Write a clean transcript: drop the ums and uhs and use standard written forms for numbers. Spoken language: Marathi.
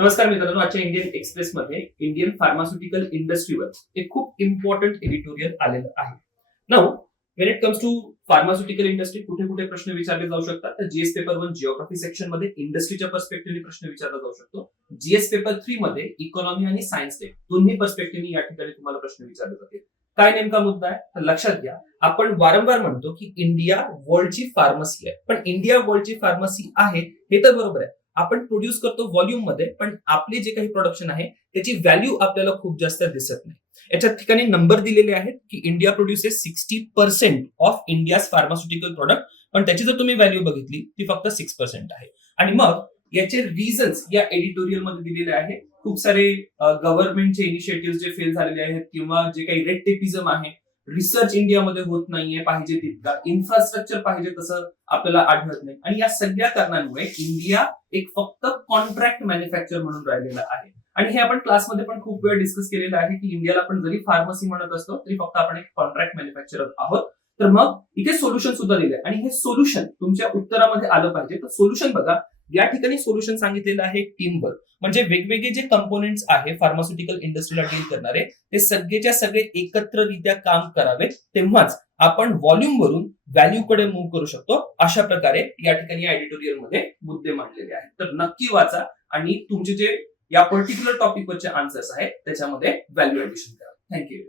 नमस्कार मित्रांनो, आजच्या इंडियन एक्सप्रेस मध्ये इंडियन फार्मास्युटिकल इंडस्ट्रीवर एक खूप इम्पॉर्टंट एडिटोरियल आलेलं आहे. Now when it comes to pharmaceutical industry, कुठे कुठे प्रश्न विचारले जाऊ शकतात. तर जीएस पेपर 1 जिओग्राफी सेक्शन मध्ये इंडस्ट्रीच्या पर्स्पेक्टिव्हने प्रश्न विचारला जाऊ शकतो. जीएस पेपर 3 मध्ये इकॉनॉमी आणि सायन्स टेक दोन्ही पर्स्पेक्टिव्हने या ठिकाणी तुम्हाला प्रश्न विचारले जातील. काय नेमका मुद्दा आहे तर लक्षात घ्या. आपण वारंवार म्हणतो की इंडिया वर्ल्डची फार्मसी आहे, पण इंडिया वर्ल्डची फार्मसी आहे हे तर बरोबर आहे. आपण प्रोड्यूस करतो व्हॉल्यूम मध्ये, पण आपले जे काही प्रोडक्शन आहे त्याची व्हॅल्यू आपल्याला खूप जास्त दिसत नाही. याच्या ठिकाणी नंबर दिलेले आहेत की India produces 60% of India's pharmaceutical product, पण त्याची जर तुम्ही व्हॅल्यू बघितली ती फक्त 6% आहे. आणि मग याचे रिझन्स या एडिटोरियल मध्ये दिलेले आहे. खूप सारे गव्हर्नमेंटचे इनिशिएटिव्ह जे फेल झालेले आहेत किंवा जे काही रेड टेपिझम आहे, रिसर्च इंडियामध्ये होत नाहीये पाहिजे तितका, इन्फ्रास्ट्रक्चर पाहिजे तसं आपल्याला आढळत नाही, आणि या सगळ्या कारणांमुळे इंडिया एक फक्त कॉन्ट्रॅक्ट मॅन्युफॅक्चर म्हणून राहिलेला आहे. आणि हे आपण क्लासमध्ये पण खूप वेळ डिस्कस केलेलं आहे की इंडियाला आपण जरी फार्मसी म्हणत असतो तरी फक्त आपण एक कॉन्ट्रॅक्ट मॅन्युफॅक्चरर आहोत. तर मग इथे सोल्युशन सुद्धा दिले आणि हे सोल्युशन तुमच्या उत्तरामध्ये आलं पाहिजे. तर सोल्युशन बघा, या ठिकाणी सोल्युशन सांगितलेलं आहे टीम वर्क. म्हणजे वेगवेगळे जे कंपोनेंट्स आहे फार्मास्युटिकल इंडस्ट्रीला डील करणारे, ते सगळेच्या सगळे एकत्ररित्या काम करावे, तेव्हाच आपण व्हॉल्यूम वरून व्हॅल्यू कडे मूव्ह करू शकतो. अशा प्रकारे या ठिकाणी या एडिटोरियल मध्ये मुद्दे मांडलेले आहेत. तर नक्की वाचा आणि तुमचे जे या पर्टिक्युलर टॉपिक वरचे आन्सर्स आहेत त्याच्यामध्ये व्हॅल्यू ऍडिशन करा. थँक्यू.